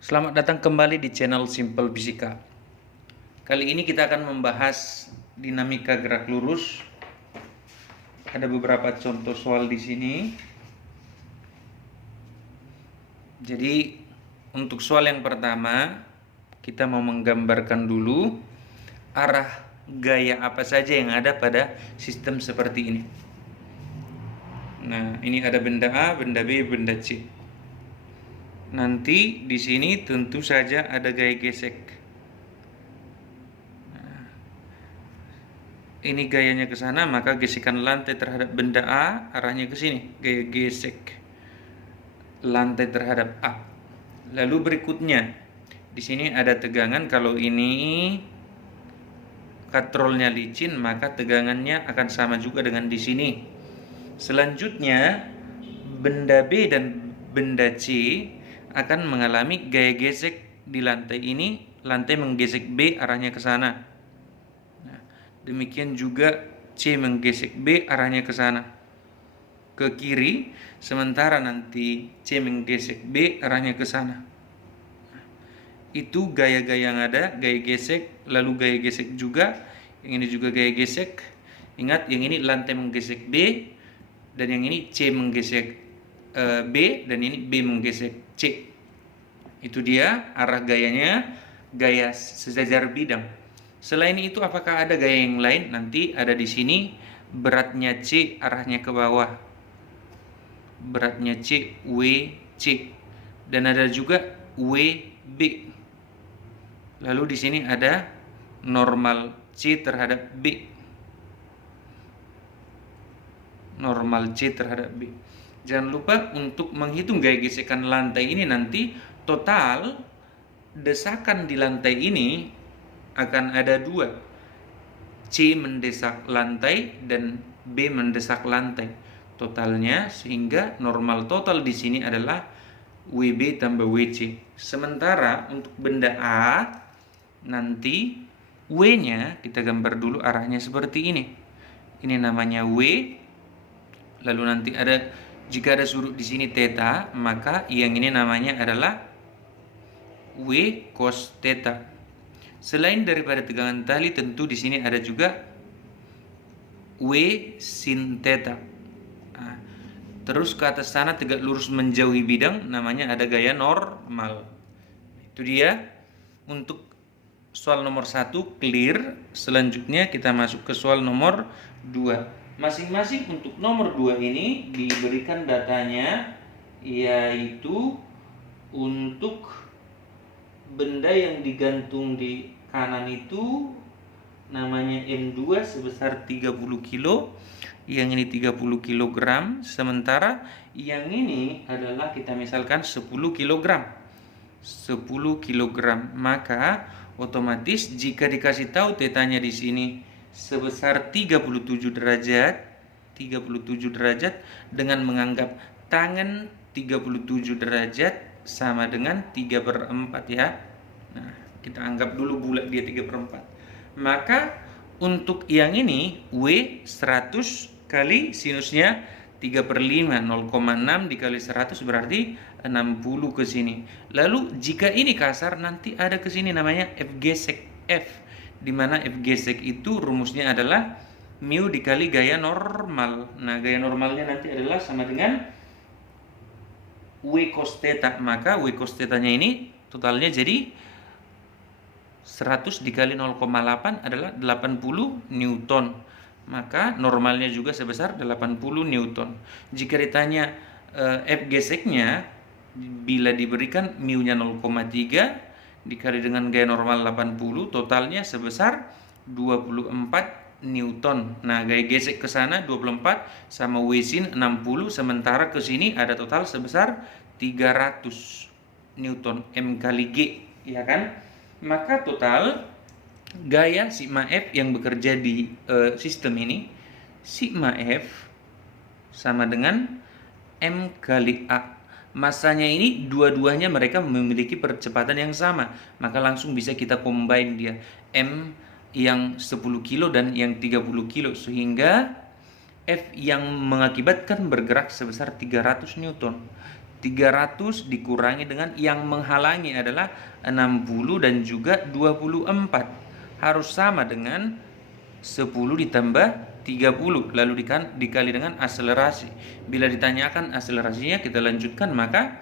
Selamat datang kembali di channel Simple Fisika. Kali ini kita akan membahas dinamika gerak lurus. Ada beberapa contoh soal di sini. Jadi untuk soal yang pertama, kita mau menggambarkan dulu arah gaya apa saja yang ada pada sistem seperti ini. Nah, ini ada benda A, benda B, benda C. Nanti di sini tentu saja ada gaya gesek. Ini gayanya ke sana, maka gesekan lantai terhadap benda A arahnya ke sini, gaya gesek lantai terhadap A. Lalu berikutnya, di sini ada tegangan. Kalau ini katrolnya licin, maka tegangannya akan sama juga dengan di sini. Selanjutnya, benda B dan benda C akan mengalami gaya gesek di lantai ini. Lantai menggesek B arahnya ke sana. Demikian juga C menggesek B arahnya ke sana, ke kiri, sementara nanti C menggesek B arahnya ke sana. Itu gaya-gaya yang ada, gaya gesek, lalu gaya gesek juga. Yang ini juga gaya gesek. Ingat, yang ini lantai menggesek B, dan yang ini C menggesek B, dan ini B menggesek C. Itu dia arah gayanya, gaya sejajar bidang. Selain itu, apakah ada gaya yang lain? Nanti ada di sini beratnya C arahnya ke bawah. Beratnya C, WC. Dan ada juga WB. Lalu di sini ada normal C terhadap B. Normal C terhadap B. Jangan lupa untuk menghitung gaya gesekan lantai ini nanti total desakan di lantai ini akan ada dua, C mendesak lantai dan B mendesak lantai totalnya, sehingga normal total di sini adalah WB tambah WC. Sementara untuk benda A nanti W-nya kita gambar dulu arahnya seperti ini. Ini namanya W. Lalu nanti ada, jika ada sudut di sini theta, maka yang ini namanya adalah W cos theta. Selain daripada tegangan tali, tentu di sini ada juga W sin theta. Nah, terus ke atas sana tegak lurus menjauhi bidang, namanya ada gaya normal. Itu dia untuk soal nomor 1 clear. Selanjutnya kita masuk ke soal nomor 2. Masing-masing untuk nomor 2 ini diberikan datanya, yaitu untuk benda yang digantung di kanan itu namanya M2 sebesar 30 kilo, yang ini 30 kg, sementara yang ini adalah kita misalkan 10 kg. 10 kg, maka otomatis jika dikasih tahu tetanya di sini sebesar 37 derajat, 37 derajat dengan menganggap tangan 37 derajat sama dengan 3/4 ya. Nah, kita anggap dulu bulat dia 3/4. Maka untuk yang ini W 100 kali sinusnya 3/5, 0,6 dikali 100 berarti 60 ke sini. Lalu jika ini kasar, nanti ada ke sini namanya F gesek F, di mana F gesek itu rumusnya adalah mu dikali gaya normal. Nah, gaya normalnya nanti adalah sama dengan W cos theta, maka W cos theta-nya ini totalnya jadi 100 dikali 0,8 adalah 80 Newton. Maka normalnya juga sebesar 80 Newton. Jika ditanya F geseknya, bila diberikan mu-nya 0,3 dikali dengan gaya normal 80, totalnya sebesar 24 Newton. Nah, gaya gesek ke sana 24 sama W sin 60, sementara ke sini ada total sebesar 300 Newton M kali G, ya kan? Maka total gaya sigma F yang bekerja di sistem ini, sigma F sama dengan M kali A. Masanya ini dua-duanya mereka memiliki percepatan yang sama, maka langsung bisa kita combine dia, M yang 10 kilo dan yang 30 kilo, sehingga F yang mengakibatkan bergerak sebesar 300 Newton. 300 dikurangi dengan yang menghalangi adalah 60 dan juga 24. Harus sama dengan 10 ditambah 30 lalu dikali dengan akselerasi. Bila ditanyakan akselerasinya, kita lanjutkan, maka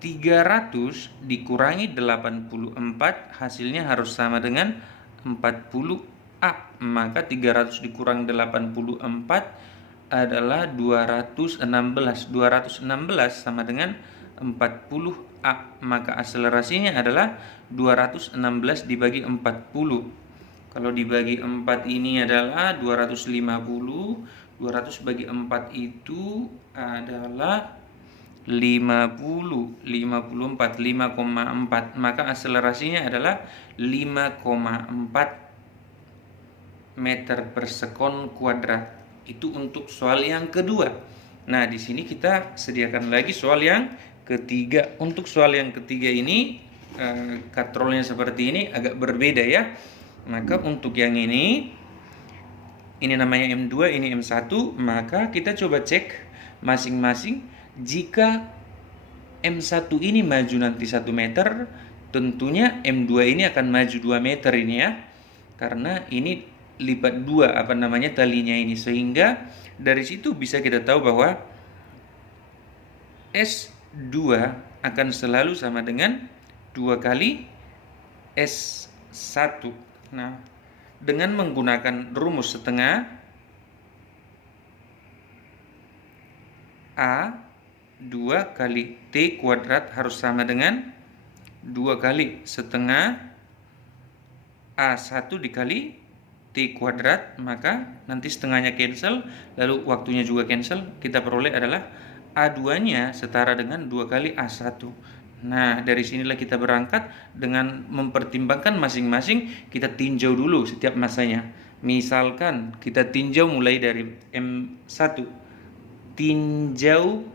300 dikurangi 84 hasilnya harus sama dengan 40A. Maka 300 dikurang 84 adalah 216. 216 sama dengan 40A. Maka akselerasinya adalah 216 dibagi 40. Kalau dibagi 4 ini adalah 250. 200 bagi 4 itu adalah 50, 54, 5,4. Maka akselerasinya adalah 5,4 meter per sekon kuadrat. Itu untuk soal yang kedua. Nah, di sini kita sediakan lagi soal yang ketiga. Untuk soal yang ketiga ini katrolnya seperti ini, agak berbeda ya. Maka untuk yang ini namanya M2, ini M1. Maka kita coba cek masing-masing. Jika M1 ini maju nanti 1 meter, tentunya M2 ini akan maju 2 meter ini ya. Karena ini lipat 2 talinya ini, sehingga dari situ bisa kita tahu bahwa S2 akan selalu sama dengan 2 kali S1. Nah, dengan menggunakan rumus setengah, A 2 kali T kuadrat harus sama dengan 2 kali setengah A1 dikali T kuadrat. Maka nanti setengahnya cancel, lalu waktunya juga cancel. Kita peroleh adalah A2 nya setara dengan 2 kali A1. Nah, dari sinilah kita berangkat dengan mempertimbangkan masing-masing. Kita tinjau dulu setiap masanya. Misalkan kita tinjau mulai dari M1. Tinjau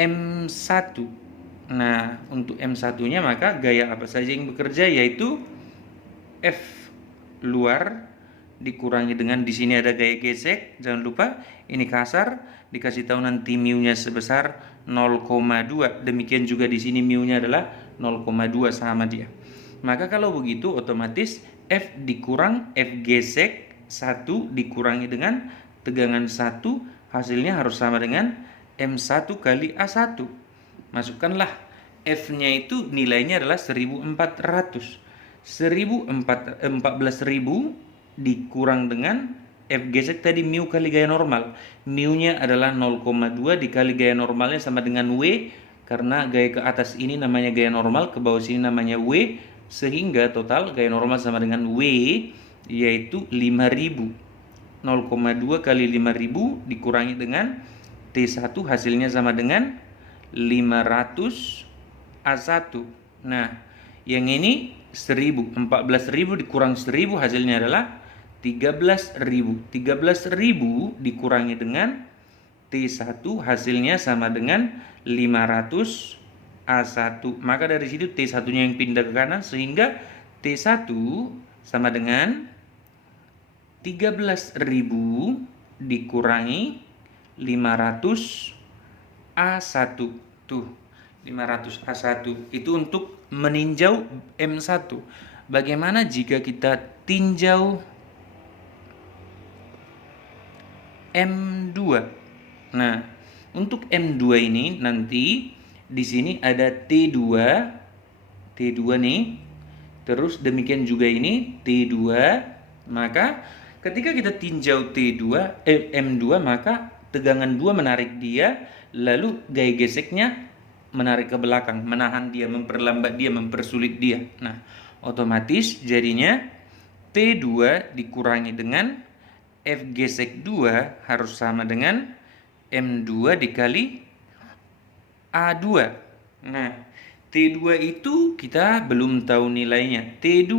M1. Nah, untuk M1 nya maka gaya apa saja yang bekerja, yaitu F luar dikurangi dengan, di sini ada gaya gesek, jangan lupa ini kasar, dikasih tahu nanti mu-nya sebesar 0,2. Demikian juga di sini mu-nya adalah 0,2, sama dia. Maka kalau begitu otomatis F dikurang F gesek 1 dikurangi dengan tegangan 1 hasilnya harus sama dengan M1 kali A1. Masukkanlah F-nya itu nilainya adalah 1400. 14.000 dikurang dengan F gesek tadi mu kali gaya normal. Mu-nya adalah 0,2 dikali gaya normalnya sama dengan W, karena gaya ke atas ini namanya gaya normal, ke bawah sini namanya W, sehingga total gaya normal sama dengan W, yaitu 5.000. 0,2 kali 5.000 dikurangi dengan T1 hasilnya sama dengan 500 A1. Nah, yang ini 1000, 14.000 dikurang 1000 hasilnya adalah 13.000. 13.000 dikurangi dengan T1 hasilnya sama dengan 500 A1. Maka dari situ T1-nya yang pindah ke kanan, sehingga T1 sama dengan 13.000 dikurangi 500 A1. Tuh, 500 A1 itu untuk meninjau M1. Bagaimana jika kita tinjau M2? Nah, untuk M2 ini nanti di sini ada T2 nih. Terus demikian juga ini T2. Maka ketika kita tinjau M2, maka tegangan 2 menarik dia, lalu gaya geseknya menarik ke belakang, menahan dia, memperlambat dia, mempersulit dia. Nah, otomatis jadinya T2 dikurangi dengan F gesek 2 harus sama dengan M2 dikali A2. Nah, T2 itu kita belum tahu nilainya. T2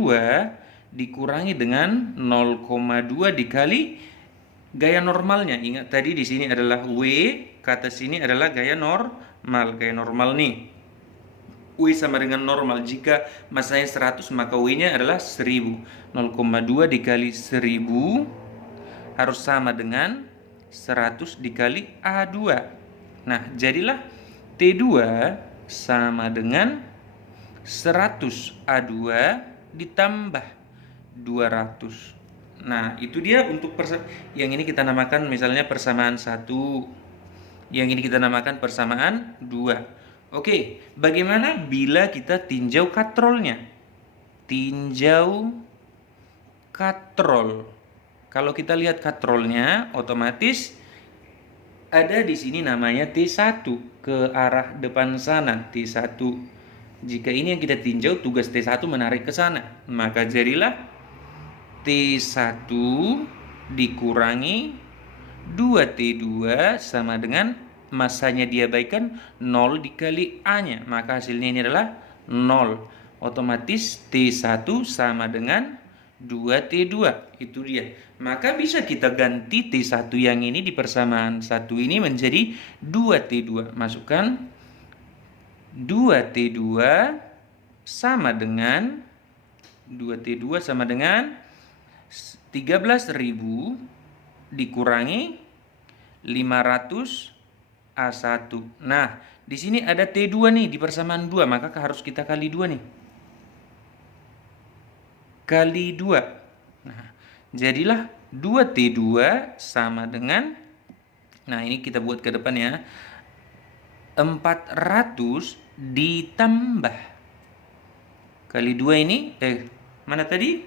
dikurangi dengan 0,2 dikali gaya normalnya. Ingat tadi di sini adalah W, kata sini adalah gaya normal. Gaya normal nih, W sama dengan normal. Jika masanya 100 maka W-nya adalah 1000. 0,2 dikali 1000 harus sama dengan 100 dikali A2. Nah, jadilah T2 sama dengan 100 A2 ditambah 200. Nah, itu dia untuk yang ini kita namakan misalnya persamaan 1. Yang ini kita namakan persamaan 2. Oke, bagaimana bila kita tinjau katrolnya? Tinjau katrol. Kalau kita lihat katrolnya, otomatis ada di sini namanya T1 ke arah depan sana, T1. Jika ini yang kita tinjau, tugas T1 menarik ke sana, maka jadilah T1 dikurangi 2T2 sama dengan masanya diabaikan 0 dikali A-nya, maka hasilnya ini adalah 0. Otomatis T1 sama dengan 2T2. Itu dia. Maka bisa kita ganti T1 yang ini di persamaan 1 ini menjadi 2T2. Masukkan 2T2 sama dengan 2T2 sama dengan 13.000 dikurangi 500 A1. Nah, di sini ada T2 nih di persamaan 2, maka harus kita kali 2 nih. Kali 2. Nah, jadilah 2T2 sama dengan, nah ini kita buat ke depan ya, 400 ditambah kali 2 ini, mana tadi?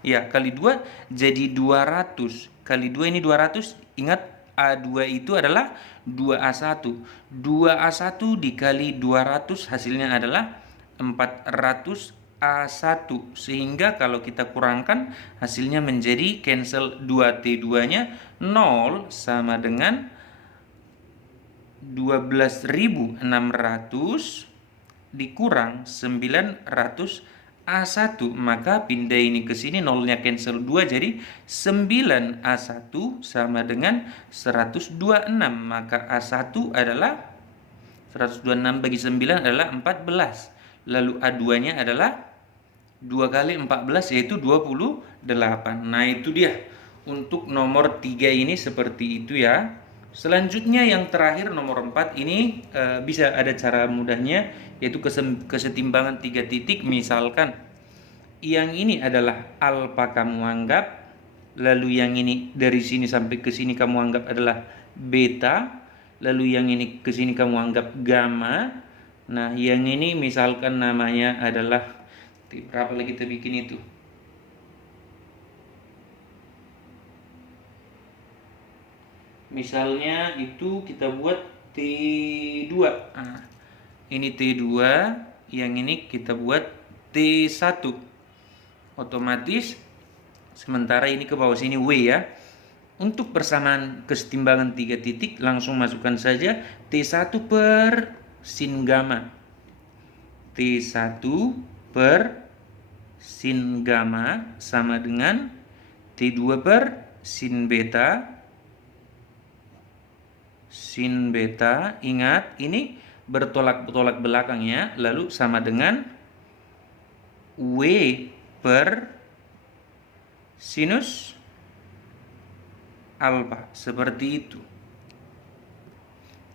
Ya, kali 2 jadi 200. Kali 2 ini 200, ingat A2 itu adalah 2A1. 2A1 dikali 200 hasilnya adalah 400 A1. Sehingga kalau kita kurangkan hasilnya menjadi cancel 2T2-nya 0 sama dengan 12.600 dikurang 900 A1, maka pindah ini ke sini, nolnya cancel 2 jadi 9A1 sama dengan 126. Maka A1 adalah 126 bagi 9 adalah 14. Lalu A2-nya adalah 2 kali 14 yaitu 28. Nah, itu dia. Untuk nomor 3 ini seperti itu ya. Selanjutnya yang terakhir nomor 4 ini bisa ada cara mudahnya, yaitu kesetimbangan 3 titik. Misalkan yang ini adalah alfa kamu anggap, lalu yang ini dari sini sampai ke sini kamu anggap adalah beta, lalu yang ini ke sini kamu anggap gamma. Nah, yang ini misalkan namanya adalah, berapa lagi kita bikin itu? Misalnya itu kita buat T2. Nah, ini T2, yang ini kita buat T1. Otomatis sementara ini ke bawah sini W ya. Untuk persamaan kesetimbangan 3 titik langsung masukkan saja T1 per sin gamma. T1 per sin gamma sama dengan T2 per sin beta. Sin beta, ingat ini bertolak belakang ya, lalu sama dengan W per sinus alfa, seperti itu.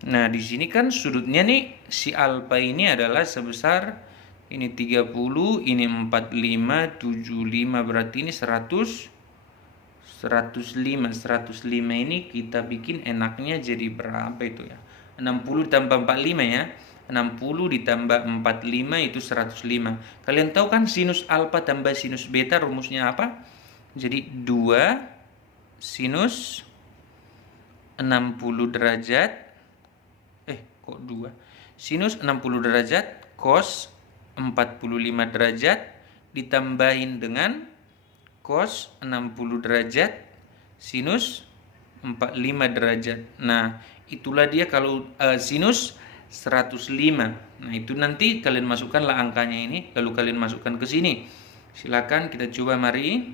Nah, di sini kan sudutnya nih si alfa ini adalah sebesar ini 30, ini 45, 75, berarti ini 100. 105 ini kita bikin enaknya jadi berapa itu ya? 60 ditambah 45 ya. 60 ditambah 45 itu 105. Kalian tahu kan sinus alfa tambah sinus beta rumusnya apa? Jadi 2 sinus 60 derajat. Kok 2? Sinus 60 derajat cos 45 derajat ditambahin dengan cos 60 derajat sinus 45 derajat. Nah, itulah dia kalau sinus 105. Nah, itu nanti kalian masukkanlah angkanya ini, lalu kalian masukkan ke sini. Silakan kita coba, mari.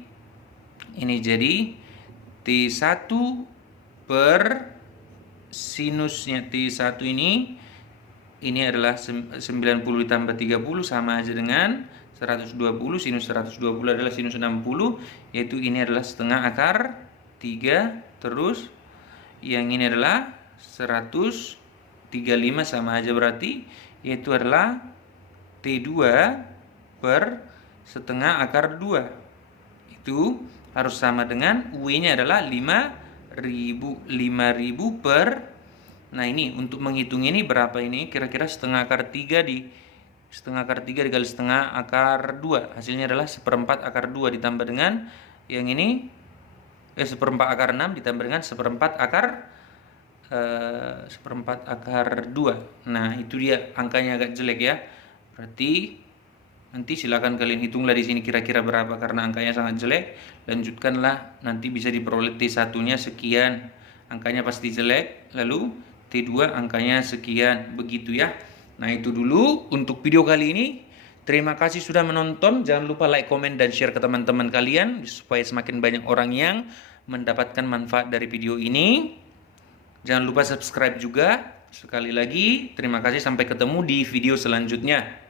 Ini jadi T1 per sinusnya T1 ini adalah 90 ditambah 30 sama aja dengan 120. Sinus 120 adalah sinus 60, yaitu ini adalah setengah akar 3. Terus Yang ini adalah 135 sama aja berarti, yaitu adalah T2 per setengah akar 2. Itu harus sama dengan U-nya adalah 5.000 per. Nah ini untuk menghitung ini berapa ini? Kira-kira setengah akar 3 dikali setengah akar 2. Hasilnya adalah 1/4 akar 2 ditambah dengan yang ini 1/4 akar 6 ditambah dengan 1/4 akar 2. Nah, itu dia angkanya agak jelek ya. Berarti nanti silakan kalian hitunglah di sini kira-kira berapa karena angkanya sangat jelek. Lanjutkanlah, nanti bisa diperoleh T1-nya sekian. Angkanya pasti jelek. Lalu T2 angkanya sekian. Begitu ya. Nah, itu dulu untuk video kali ini. Terima kasih sudah menonton. Jangan lupa like, komen, dan share ke teman-teman kalian supaya semakin banyak orang yang mendapatkan manfaat dari video ini. Jangan lupa subscribe juga. Sekali lagi, terima kasih. Sampai ketemu di video selanjutnya.